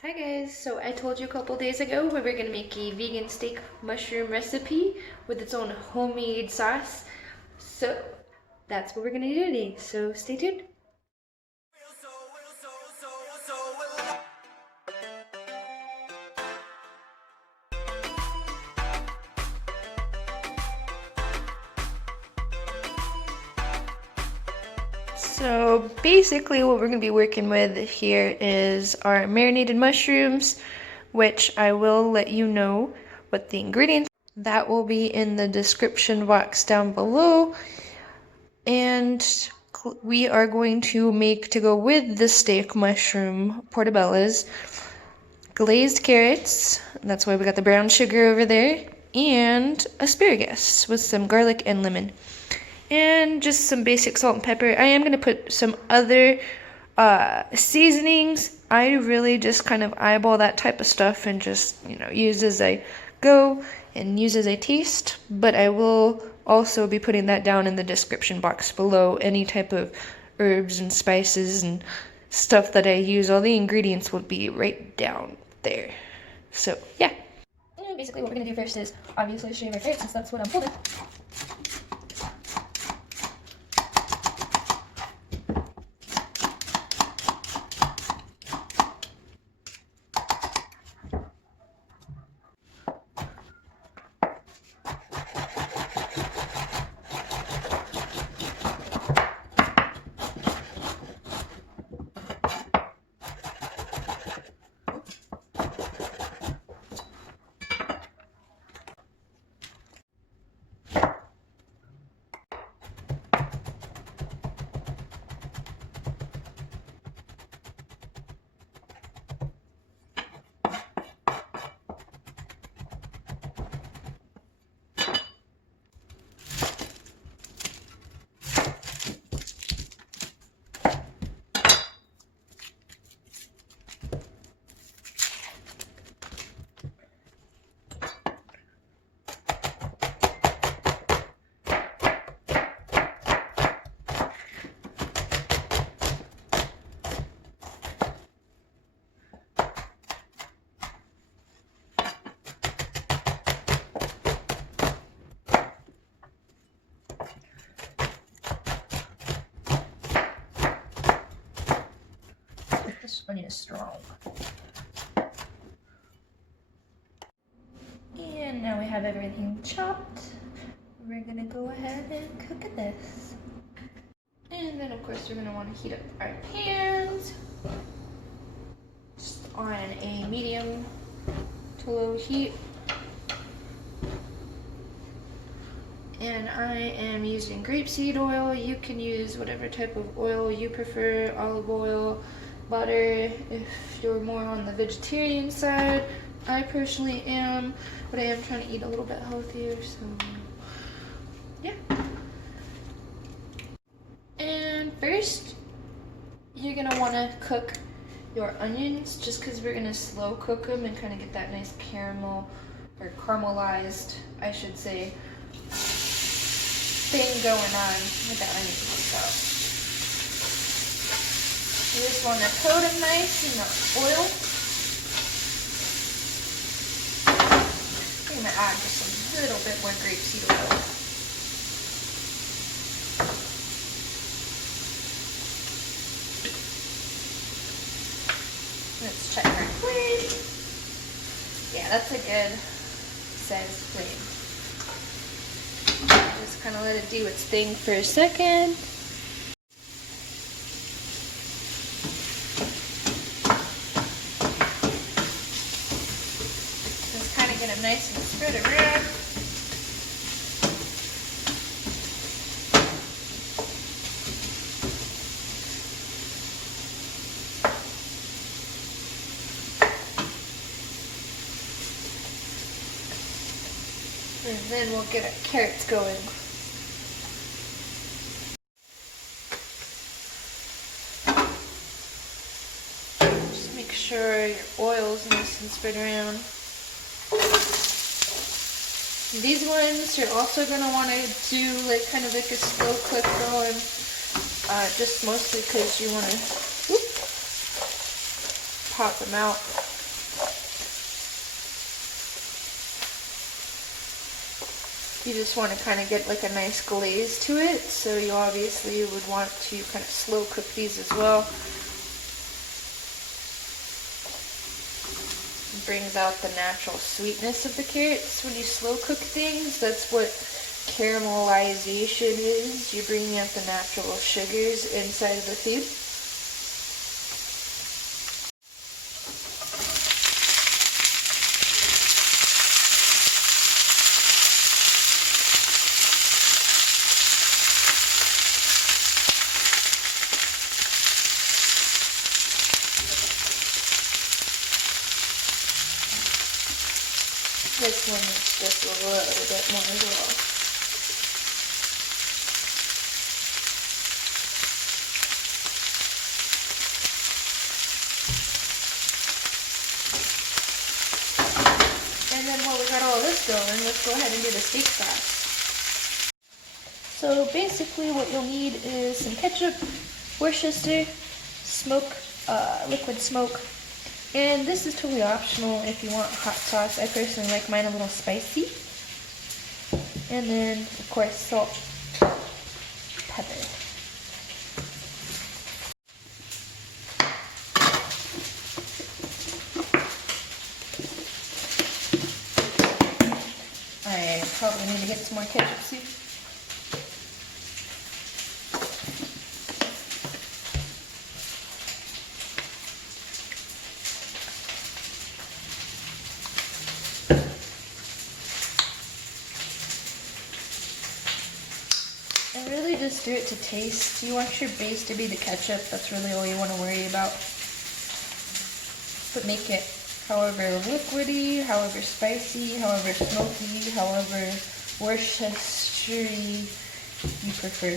Hi guys, so I told you a couple days ago we were gonna make a vegan steak mushroom recipe with its own homemade sauce. So that's what we're gonna do today, so stay tuned. So basically what we're going to be working with here is our marinated mushrooms, which I will let you know what the ingredients. That will be in the description box down below. And we are going to make, to go with the steak mushroom portabellas, glazed carrots, that's why we got the brown sugar over there, and asparagus with some garlic and lemon. And just some basic salt and pepper. I am going to put some other seasonings. I really just kind of eyeball that type of stuff and just, use as I go and use as I taste. But I will also be putting that down in the description box below. Any type of herbs and spices and stuff that I use, all the ingredients will be right down there. So, yeah. And basically what we're going to do first is obviously shave our carrots since that's what I'm holding. This onion is strong. And now we have everything chopped. We're gonna go ahead and cook this. And then of course we're gonna want to heat up our pans. Just on a medium to low heat. And I am using grapeseed oil. You can use whatever type of oil you prefer, olive oil, butter, if you're more on the vegetarian side. I personally am, but I am trying to eat a little bit healthier, so yeah. And first, you're gonna wanna cook your onions, just because we're gonna slow cook them and kind of get that nice caramel, or caramelized, I should say, thing going on with the onions. So you just want to coat them nice in the oil. I'm going to add just a little bit more grapeseed oil. Let's check our flame. Yeah, that's a good sized flame. Just kind of let it do its thing for a second. Just kind of get them nice and spread around. And then we'll get our carrots going. Just make sure your oil's nice and spread around. These ones you're also going to want to do kind of like a slow cook going, just mostly because you want to pop them out. You just want to kind of get like a nice glaze to it, so you obviously would want to kind of slow cook these as well. It brings out the natural sweetness of the carrots when you slow cook things. That's what caramelization is. You're bringing out the natural sugars inside of the food. This one is just a little bit more as well. And then while we got all this going, let's go ahead and do the steak sauce. So basically what you'll need is some ketchup, Worcester, smoke, liquid smoke, and this is totally optional if you want hot sauce. I personally like mine a little spicy. And then, of course, salt, pepper. I probably need to get some more ketchup soup. And really just do it to taste. You want your base to be the ketchup. That's really all you want to worry about. But make it however liquidy, however spicy, however smoky, however Worcestery you prefer.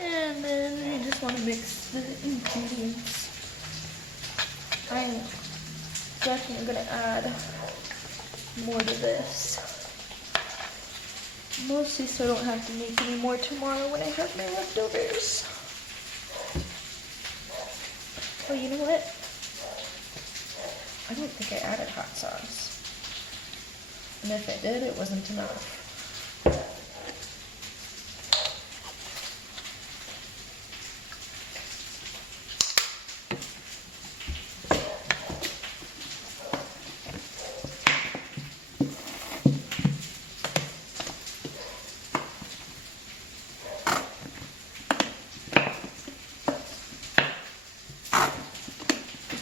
And then you just want to mix the ingredients. I'm definitely going to add more to this. Mostly so I don't have to make any more tomorrow when I have my leftovers. Oh, you know what? I don't think I added hot sauce. And if I did, it wasn't enough.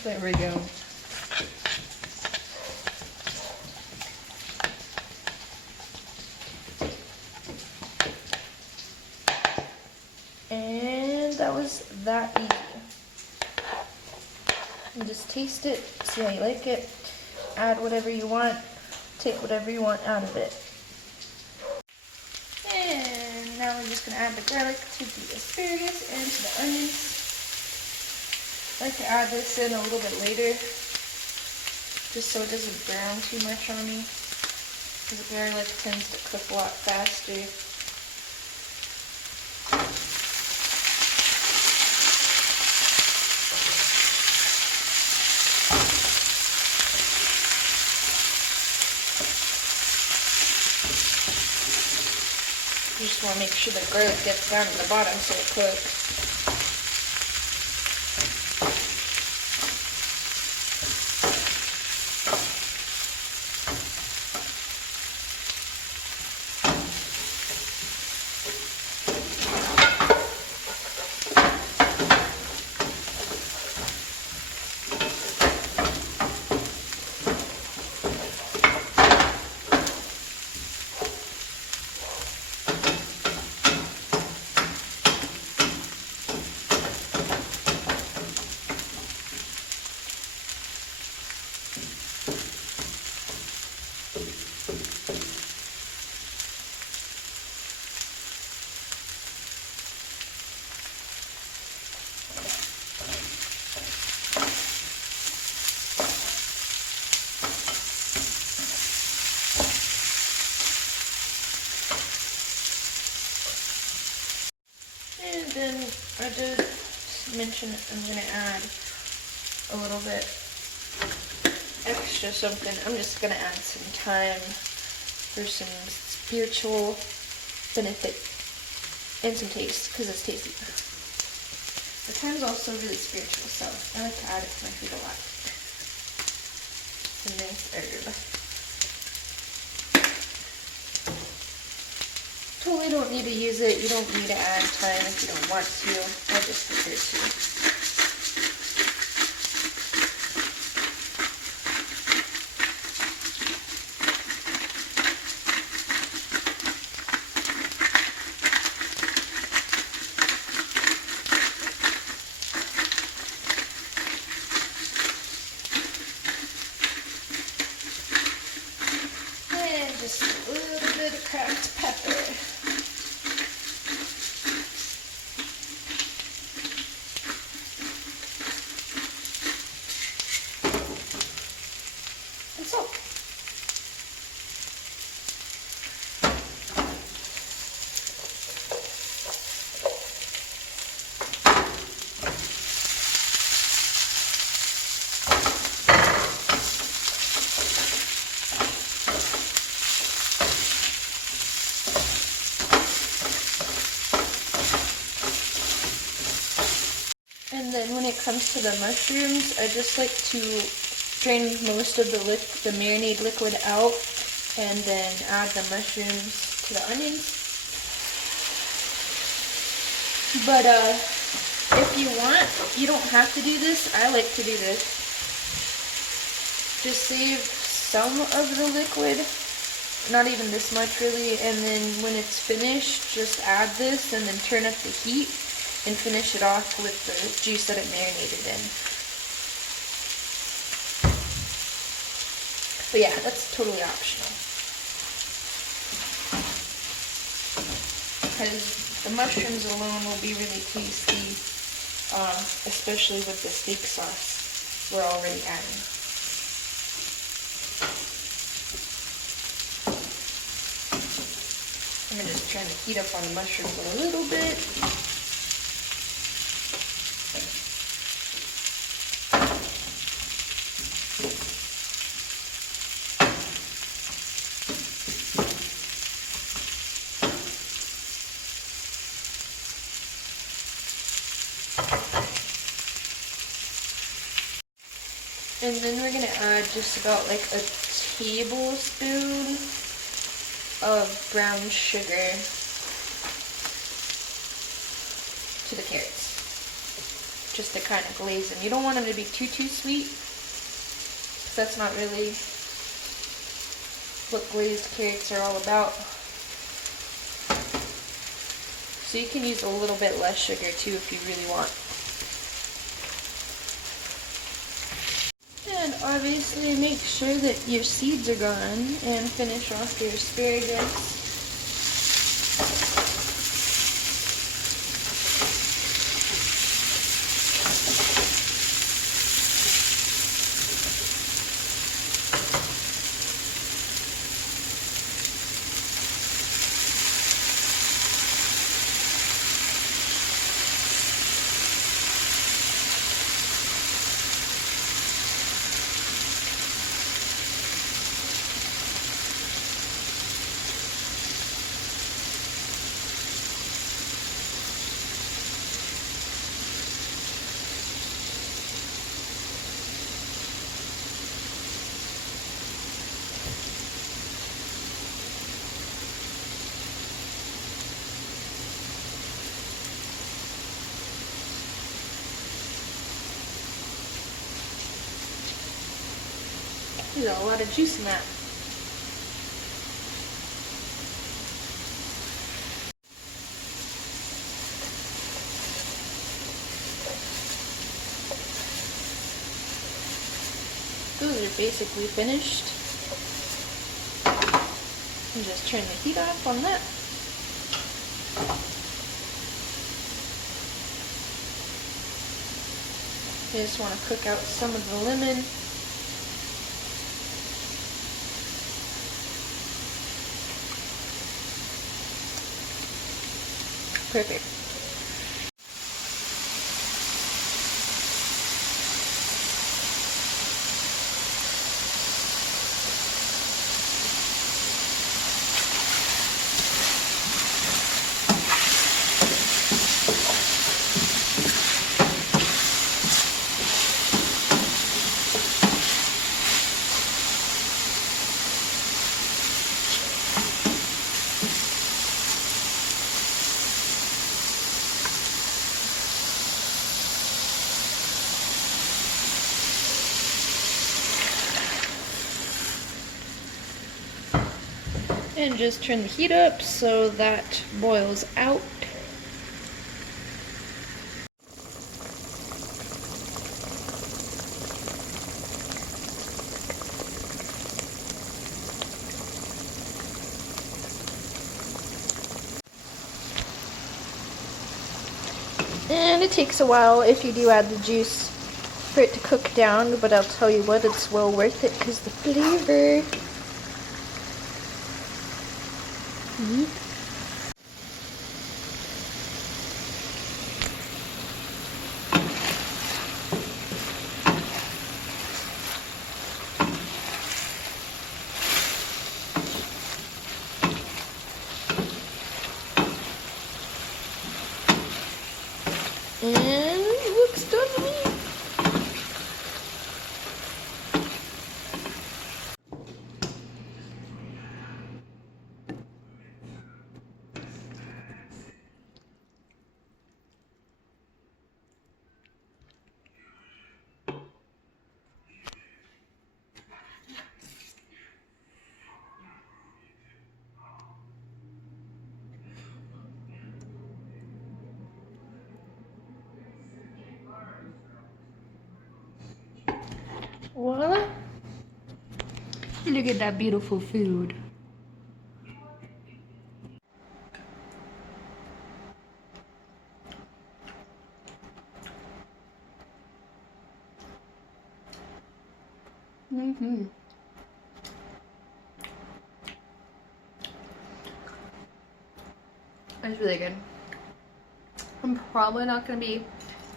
There we go. And that was that easy. And just taste it, see how you like it, add whatever you want, take whatever you want out of it. And now we're just going to add the garlic to the asparagus and to the onions. I like to add this in a little bit later, just so it doesn't brown too much on me, because the garlic tends to cook a lot faster. You just want to make sure the garlic gets down to the bottom so it cooks. mention I'm going to add a little bit extra something. I'm just going to add some thyme for some spiritual benefit and some taste, because it's tasty. The thyme's also really spiritual, so I like to add it to my food a lot. It's a nice herb. Totally don't need to use it. You don't need to add thyme if you don't want to. I just prefer to. Just a little bit of cracked pepper. And salt. And then when it comes to the mushrooms, I just like to drain most of the marinade liquid out and then add the mushrooms to the onions. But if you want, you don't have to do this. I like to do this. Just save some of the liquid, not even this much really, and then when it's finished, just add this and then turn up the heat and finish it off with the juice that it marinated in. But yeah, that's totally optional. Because the mushrooms alone will be really tasty, especially with the steak sauce we're already adding. I'm going to just turn the heat up on the mushrooms a little bit. And then we're going to add just about like a tablespoon of brown sugar to the carrots, just to kind of glaze them. You don't want them to be too sweet, because that's not really what glazed carrots are all about. So you can use a little bit less sugar too if you really want. And obviously make sure that your seeds are gone and finish off your asparagus. There's a lot of juice in that. Those are basically finished. And just turn the heat off on that. I just want to cook out some of the lemon. Perfect. And just turn the heat up so that boils out. And it takes a while if you do add the juice for it to cook down, but I'll tell you what, it's well worth it because the flavor. And it looks done to me. Voila. Look at that beautiful food. It's really good. I'm probably not going to be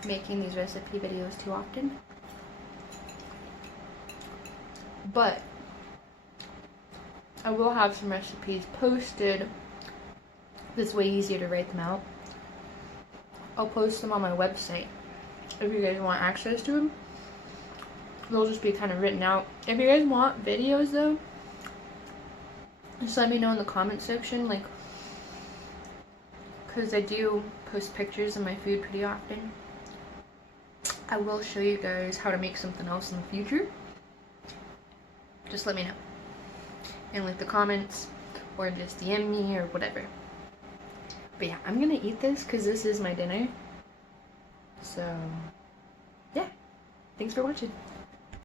making these recipe videos too often, but I will have some recipes posted. This way easier to write them out. I'll post them on my website if you guys want access to them. They'll just be kind of written out. If you guys want videos though, just let me know in the comment section, like, because I do post pictures of my food pretty often. I will show you guys how to make something else in the future. Just let me know in like the comments, or just DM me or whatever. But yeah, I'm gonna eat this because this is my dinner. So yeah, thanks for watching.